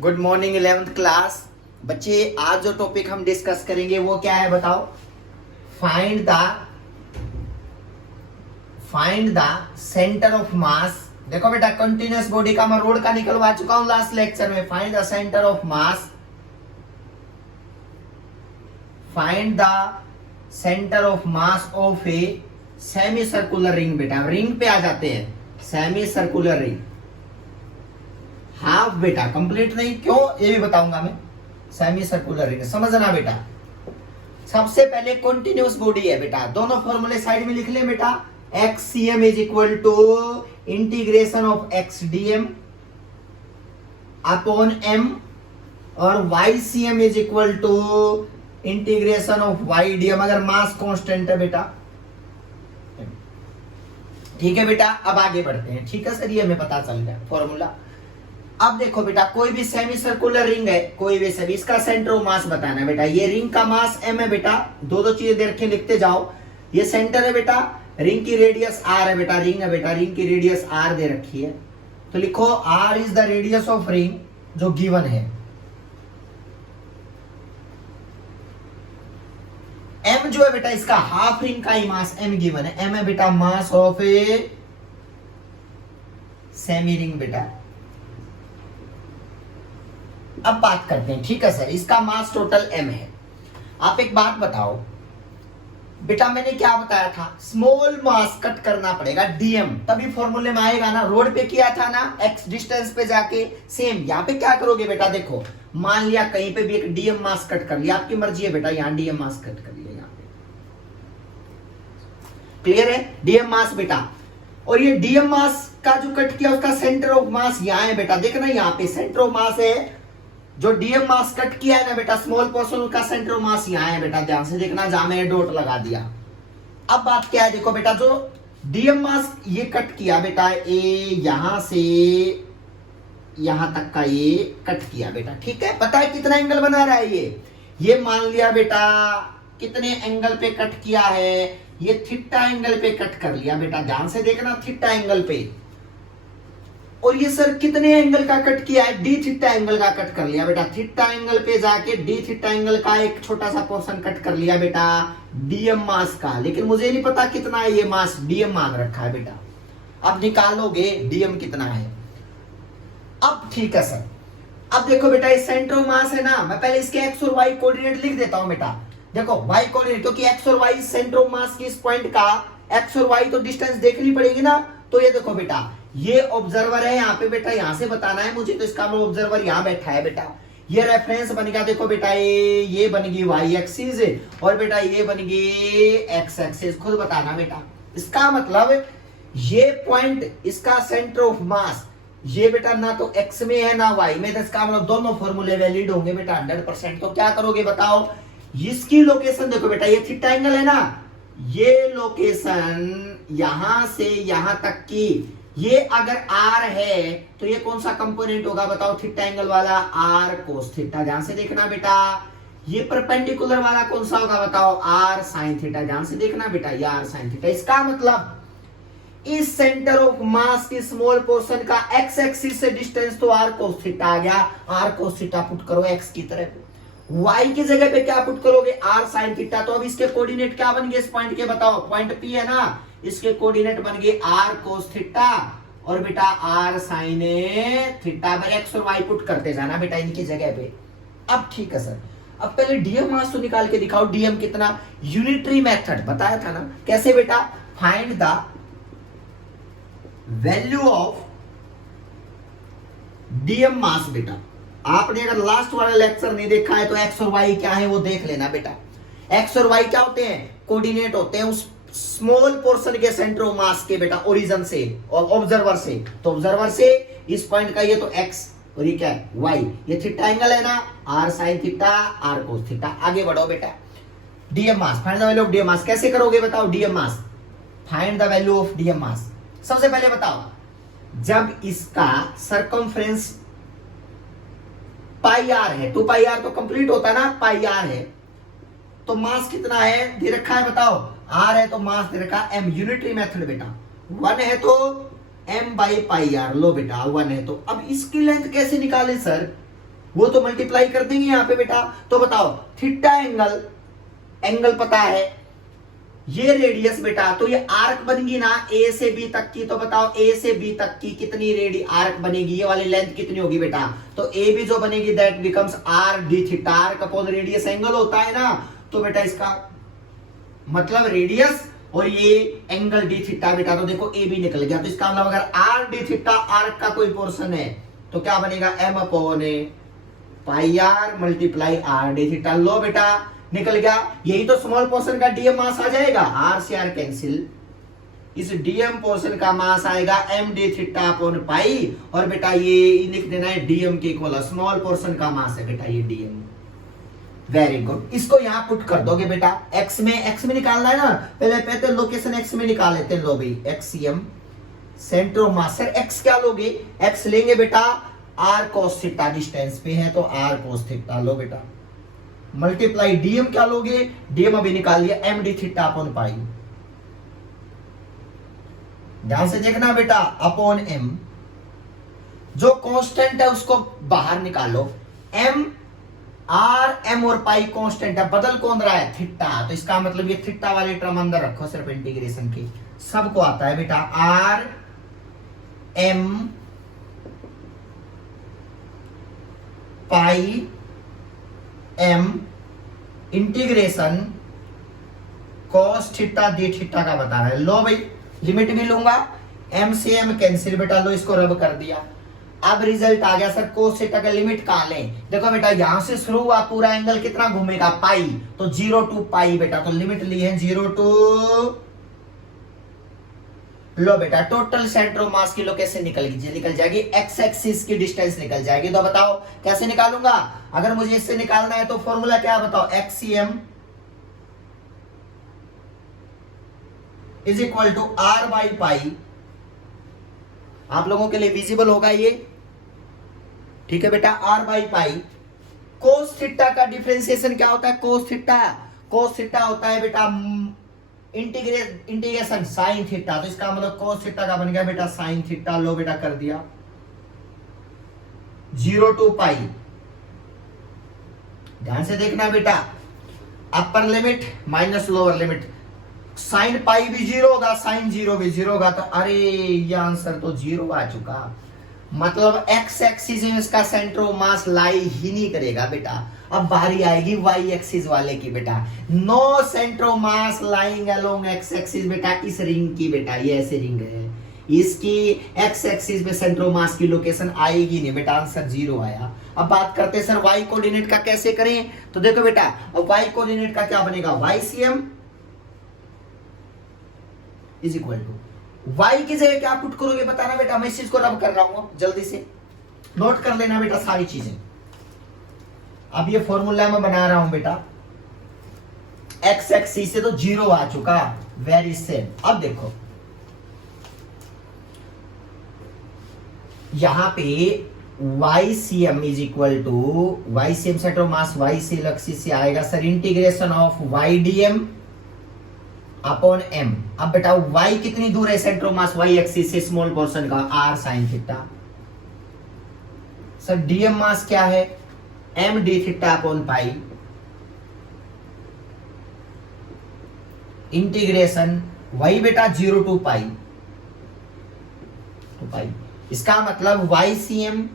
Good morning 11th class. बच्चे आज जो टॉपिक हम डिस्कस करेंगे वो क्या है बताओ। फाइंड द सेंटर ऑफ मास। देखो बेटा कंटिन्यूअस बॉडी का मैं रोड का निकलवा चुका हूं लास्ट लेक्चर में। Find the centre of mass, find the centre of mass of a semi circular ring. बेटा रिंग पे आ जाते हैं, सेमी सर्कुलर रिंग। हाफ बेटा कंप्लीट नहीं, क्यों ये भी बताऊंगा मैं। सेमी सर्कुलर रिंग समझना बेटा। सबसे पहले कंटिन्यूअस बॉडी है बेटा, दोनों फॉर्मूले साइड में लिख ले बेटा। X C M is equal to integration of X D M upon M, और Y C M is equal to integration of Y D M, अगर मास कांस्टेंट है बेटा। ठीक है बेटा, अब आगे बढ़ते हैं। ठीक है सर, ये हमें पता चल गया फॉर्मूला। अब देखो बेटा, कोई भी सेमी सर्कुलर रिंग है, कोई भी सभी, इसका सेंटर ऑफ मास बताना है बेटा। ये रिंग का मास m है बेटा, दो चीजें दे रखे लिखते जाओ। ये सेंटर है बेटा, रिंग की रेडियस r है बेटा, रिंग है बेटा, रिंग की रेडियस r दे रखी है, तो लिखो r is the radius of ring जो गिवन है। m जो है बेटा इसका हाफ रिंग का ही मास m गिवन है। m है बेटा mass of a semi ring बेटा। अब बात करते हैं। ठीक है सर, इसका मास टोटल m है। आप एक बात बताओ बेटा, मैंने क्या बताया था, स्मॉल मास कट करना पड़ेगा dm, तभी फॉर्मूले में आएगा ना। रोड पे किया था ना x डिस्टेंस पे जाके, सेम यहाँ पे क्या करोगे बेटा। देखो मान लिया कहीं पे भी एक dm मास कट कर लिया, आपकी मर्जी है बेटा, यहाँ dm मास कट कर लिया, यहाँ पे क्लियर है dm मास बेटा। और ये dm मास का जो कट किया उसका सेंटर ऑफ मास यहाँ है बेटा। देखना यहाँ पे सेंटर ऑफ मास है, जो डीएम मास कट किया है ना बेटा, स्मॉल पोर्शन का सेंटर ऑफ मास यहाँ है बेटा। ध्यान से देखना, जहां मैंने डॉट लगा दिया। अब बात क्या है, देखो बेटा, जो डीएम मास ये कट किया बेटा, ए यहां से यहां तक का ये कट किया बेटा। ठीक है, पता है कितना एंगल बना रहा है ये मान लिया बेटा कितने एंगल पे कट किया है, ये थीटा एंगल पे कट कर लिया बेटा। ध्यान से देखना, थीटा एंगल पे। और ये सर कितने एंगल का कट किया है, डी थीटा एंगल का कट कर लिया बेटा। थीटा एंगल पे जाके डी थीटा एंगल का एक छोटा सा पोर्शन कट कर लिया बेटा डीएम मास का। लेकिन मुझे नहीं पता कितना है ये मास, डीएम मांग रखा है बेटा। अब निकालोगे डीएम कितना है। अब ठीक है सर, अब देखो बेटा, ये सेंटर ऑफ मास है ना, मैं पहले इसके एक्स और वाई कोऑर्डिनेट लिख देता हूं बेटा। देखो वाई कोऑर्डिनेट, क्योंकि एक्स और वाई सेंटर ऑफ मास की इस पॉइंट का एक्स और वाई तो डिस्टेंस देखनी पड़ेगी ना। तो ये देखो बेटा, ये ऑब्जर्वर है यहाँ पे बेटा, यहां से बताना है मुझे, तो इसका मतलब ऑब्जर्वर यहाँ बैठा है बेटा। ये रेफरेंस बन गया, देखो बेटा ये बन गई वाई एक्सिस, और बेटा ये बन गई एक्स एक्सिस, खुद बताना बेटा। इसका मतलब ये पॉइंट, इसका सेंटर ऑफ मास ये बेटा ना तो एक्स में है ना वाई में, तो इसका मतलब दोनों फॉर्मूले वैलिड होंगे बेटा 100%। तो क्या करोगे बताओ, इसकी लोकेशन देखो बेटा, ये थीटा एंगल है ना, ये लोकेशन यहां से यहां तक की, ये अगर r है तो ये कौन सा कंपोनेंट होगा बताओ, थीटा एंगल वाला, r cos थीटा। ध्यान से देखना बेटा, ये परपेंडिकुलर वाला कौन सा होगा बताओ, r sin थीटा। ध्यान से देखना बेटा, ये r sin थीटा। इसका मतलब इस सेंटर ऑफ मास की स्मॉल पोर्शन का x एक्सिस से डिस्टेंस तो r cos थीटा आ गया। r cos थीटा पुट करो x की तरफ, y की जगह पे क्या पुट करोगे, r sin थीटा। तो अब इसके कोऑर्डिनेट क्या बन गए इस पॉइंट के बताओ, पॉइंट P है ना, इसके कोऑर्डिनेट बन गए r cos थीटा और बेटा r sin थीटा। x और y पुट करते जाना बेटा इनकी जगह पे। अब ठीक है सर, अब पहले डीएम मास तो निकाल के दिखाओ, डीएम कितना। यूनिटरी मेथड बताया था ना, कैसे बेटा, find the value of DM mass बेटा। आपने अगर लास्ट वाला लेक्चर नहीं देखा है तो एक्स और वाई क्या है वो देख लेना बेटा। एक्स और वाई क्या होते हैं, कोऑर्डिनेट होते हैं उस स्मॉल पोर्शन के सेंटर ऑफ मास के बेटा, ओरिजिन से और ऑब्जर्वर से। तो ऑब्जर्वर से इस पॉइंट का ये तो एक्स और ये क्या है वाई, ये थीटा एंगल है ना, R sine theta, R cos theta. आगे बढ़ो बेटा, DM mass, find the value of DM mass. कैसे करोगे बताओ, DM mass, find the value of DM mass. सबसे पहले बताओ, जब इसका सरकमफ्रेंस पाई आर है, 2 पाई आर तो कंप्लीट होता है ना, पाई आर है तो मास कितना है दे रखा है बताओ, आर है तो मास दे रखा एम। यूनिटरी मेथड बेटा, 1 है तो m बाई पाई आर, लो बेटा 1 है तो। अब इसकी लेंथ कैसे निकाले सर, वो तो मल्टीप्लाई कर देंगे यहाँ पे बेटा। तो बताओ थीटा एंगल, एंगल पता है, ये रेडियस बेटा, तो ये आर्क बनेगी ना ए से बी तक की। तो बताओ ए से बी तक की कितनी रेडी आर्क बनेगी, ये वाली लेंथ कितनी होगी बेटा। तो ए बी जो बनेगी that becomes are D theta, arc upon radius angle होता है ना। तो बेटा इसका मतलब रेडियस और ये एंगल डी थीटा बेटा, तो देखो ए बी निकल गया। तो इसका मतलब अगर आर डी थीटा आर्क का कोई पोर्शन है तो क्या बनेगा, M upon A pi R multiply R D theta. लो बेटा निकल गया, यही तो स्मॉल पोर्शन का डीएम मास आ जाएगा, आर से आर कैंसिल, इस डीएम पोर्शन का मास आएगा M D theta upon pi, और बेटा ये लिख देना है डीएम के इक्वल, स्मॉल पोर्शन का मास है बेटा ये डीएम। वेरी गुड, इसको यहां पुट कर दोगे बेटा, एक्स में निकालना है ना, पहले लोकेशन एक्स में निकाल लेते हैं। लो भाई axiom centre of mass, sir x क्या लोगे, एक्स लेंगे बेटा आर कोस थीटा, डिस्टेंस पे है तो आर कोस थीटा लो बेटा, मल्टीप्लाई डीएम क्या लोगे, डीएम अभी निकाल लिया m D theta upon pi. ध्यान से देखना बेटा, अपॉन एम, जो कांस्टेंट है उसको बाहर निकालो, एम आर एम और पाई कांस्टेंट है, बदल कौन रहा है, थीटा। तो इसका मतलब ये थीटा वाली टर्म अंदर रखो, सिर्फ इंटीग्रेशन की, सबको आता है बेटा, R M pi M integration cos theta D theta का बता रहा है। लो भाई लिमिट भी लूंगा, एम से एम कैंसिल बेटा, लो इसको रब कर दिया। अब रिजल्ट आ गया, सर कोस थीटा का लिमिट कहां लें, देखो बेटा यहां से शुरू हुआ, पूरा एंगल कितना घूमेगा, पाई, तो 0 टू पाई बेटा, तो लिमिट ली है 0 टू, लो बेटा टोटल सेंटर ऑफ मास की लोकेशन निकल जाएगी, एक्स एक्सिस की डिस्टेंस निकल जाएगी। तो बताओ कैसे निकालूंगा, अगर मुझे इससे निकालना है तो फॉर्मूला क्या बताओ, XCM is equal to R by pi, आप लोगों के लिए विजिबल होगा ये, ठीक है बेटा, r by pi. Cos theta का डिफरेंशिएशन क्या होता है, कोस थीटा होता है बेटा इंटीग्रेशन साइन थीटा, तो इसका मतलब कोस थीटा का बन गया बेटा साइन थीटा। लो बेटा कर दिया 0 टू पाई, ध्यान से देखना बेटा, अपर limit minus lower limit, sine pi भी 0 होगा, साइन 0 भी 0 होगा, तो अरे ये आंसर तो 0 आ चुका, मतलब एक्स एक्सिस में इसका सेंटर ऑफ मास लाई ही नहीं करेगा बेटा। अब बारी आएगी वाई एक्सिस वाले की बेटा, no centre of mass lying along x axis बेटा, इस रिंग की बेटा, ये ऐसे रिंग है, इसकी एक्स एक्सिस पे सेंटर ऑफ मास की लोकेशन आएगी नहीं बेटा, आंसर 0 आया। अब बात करते हैं सर वाई कोऑर्डिनेट का कैसे करें, तो देखो बेटा अब वाई कोऑर्डिनेट का क्या बनेगा, y C M is equal to, y की जगह क्या पुट करोगे बताना बेटा, मैं इस चीज को रब कर रहा हूं, जल्दी से नोट कर लेना बेटा सारी चीजें। अब ये फॉर्मूला मैं बना रहा हूं बेटा, एक्स एक्सिस से तो 0 आ चुका, वेरी सेम। अब देखो यहां पे Y C M is equal to, Y C M centre of mass Y C axis से आएगा sir integration of Y D M upon M. अब बेटा y कितनी दूर है centre of mass y axis से, स्मॉल पोर्शन का r sin theta, sir DM mass क्या है, m d theta upon pi integration y बेटा 0 टू पाई, इसका मतलब y C M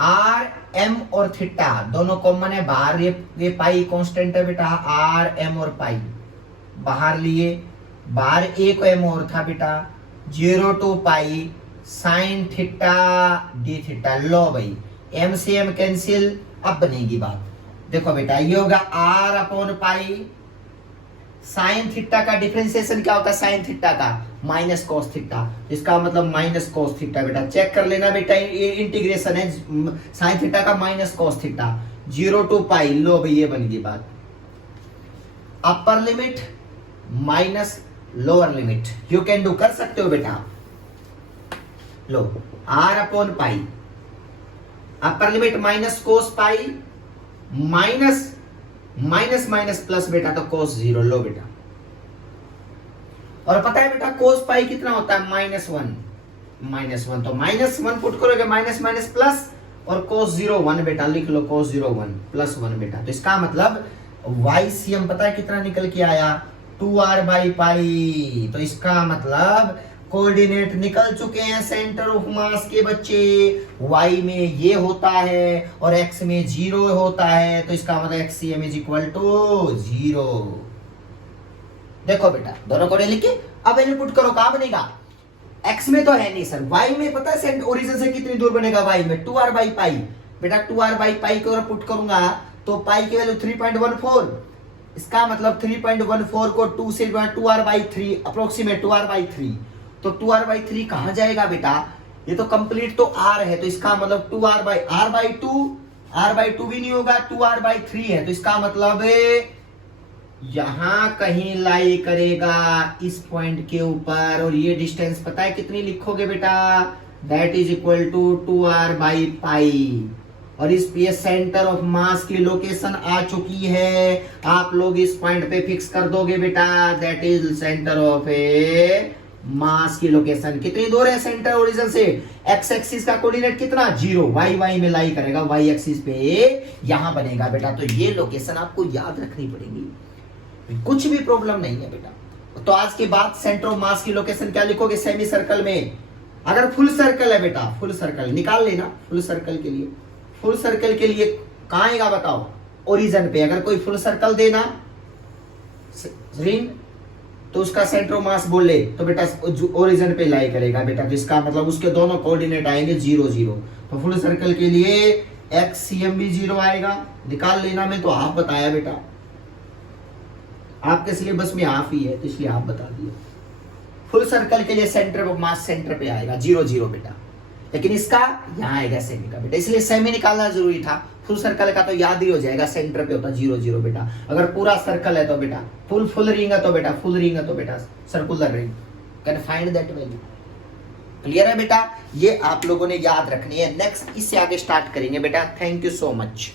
R M और थीटा दोनों कॉमन है बाहर, ये पाई कांस्टेंट है बेटा, आर एम और पाई बाहर लिए, बाहर एक एम और था बेटा, 0 to pi sine theta D theta. लो भाई एम से एम कैंसिल, अब बनेगी बात, देखो बेटा ये होगा R upon pi, sine theta का डिफरेंशिएशन क्या होता है, साइन थीटा का माइनस कोस थीटा, इसका मतलब माइनस कोस थीटा बेटा, चेक कर लेना बेटा, ये इंटीग्रेशन है साइन थीटा का minus cos theta, 0 to pi. लो भाई ये बन गई बात, upper limit minus lower limit, you can do, कर सकते हो बेटा। लो R upon pi, upper limit minus cos pi minus minus minus plus बेटा, तो कोस 0। लो बेटा, और पता है बेटा कोस पाई कितना होता है, -1, तो -1 पुट करोगे, माइनस माइनस प्लस, और cos 0 1 बेटा, लिख लो cos 0 1 प्लस 1 बेटा। तो इसका मतलब YCM पता है कितना निकल के आया, 2r/पाई। तो इसका मतलब कोऑर्डिनेट निकल चुके हैं सेंटर ऑफ मास के बच्चे। y में ये होता है और x में 0 होता है, तो इसका मतलब XCM इज इक्वल टू 0। देखो बेटा दोनों को लिख के अब इनपुट करो, कहां बनेगा, x में तो है नहीं सर, y में पता है ओरिजिन से कितनी दूर बनेगा, y में 2r/पाई। बेटा 2r/पाई को पुट करूंगा तो पाई की वैल्यू 3.14, इसका मतलब 3.14 को 2 से 2r/3 अप्रोक्सीमेट 2r/3। तो 2r/3 कहां जाएगा बेटा, ये तो कंप्लीट तो r है, तो इसका मतलब 2r/2 भी नहीं होगा, 2r/3 है, तो इसका मतलब यहां कहीं लाई करेगा इस पॉइंट के ऊपर। और ये डिस्टेंस पता है कितनी लिखोगे बेटा, दैट इज इक्वल टू 2r/पाई। और इस पे सेंटर ऑफ मास की लोकेशन आ चुकी है, आप लोग इस पॉइंट पे फिक्स कर दोगे बेटा, दैट इज सेंटर ऑफ ए मास की लोकेशन। कितनी दूर है सेंटर ओरिजिन से, एक्स एक्सिस का कोऑर्डिनेट कितना 0, वाई में लाई करेगा, वाई एक्सिस पे यहां बनेगा बेटा। तो ये लोकेशन आपको याद रखनी पड़ेगी, कुछ भी प्रॉब्लम नहीं है बेटा। तो आज के बाद सेंटर ऑफ मास की लोकेशन क्या लिखोगे, सेमी सर्कल में। अगर फुल सर्कल है बेटा, फुल सर्कल निकाल लेना, फुल सर्कल के लिए, फुल सर्कल के लिए कहां आएगा बताओ, ओरिजिन पे। अगर कोई फुल सर्कल देना रिंग तो उसका सेंटर ऑफ मास बोल ले तो बेटा ओरिजिन पे लाई करेगा बेटा, तो इसका मतलब उसके दोनों कोऑर्डिनेट आएंगे 0 0। तो फुल सर्कल के लिए XCM भी 0 आएगा, निकाल लेना। मैं तो हाफ बताया बेटा, आपके सिलेबस में हाफ ही है तो इसलिए हाफ बता दिया। फुल सर्कल के लिए सेंटर ऑफ मास सेंटर पे आएगा 0 0 बेटा, लेकिन इसका यहाँ आएगा सेमी का बेटा, इसलिए सेमी निकालना जरूरी था। फुल सर्कल का तो याद ही हो जाएगा, सेंटर पे होता 0 0 बेटा। अगर पूरा सर्कल है तो बेटा फुल रिंग है तो बेटा फुल रिंग है तो बेटा circular ring, can find that value. Clear है बेटा, ये आप लोगों ने याद रखनी है। नेक्स्ट इससे आगे स्टार्ट करेंगे बेटा। Thank you so much.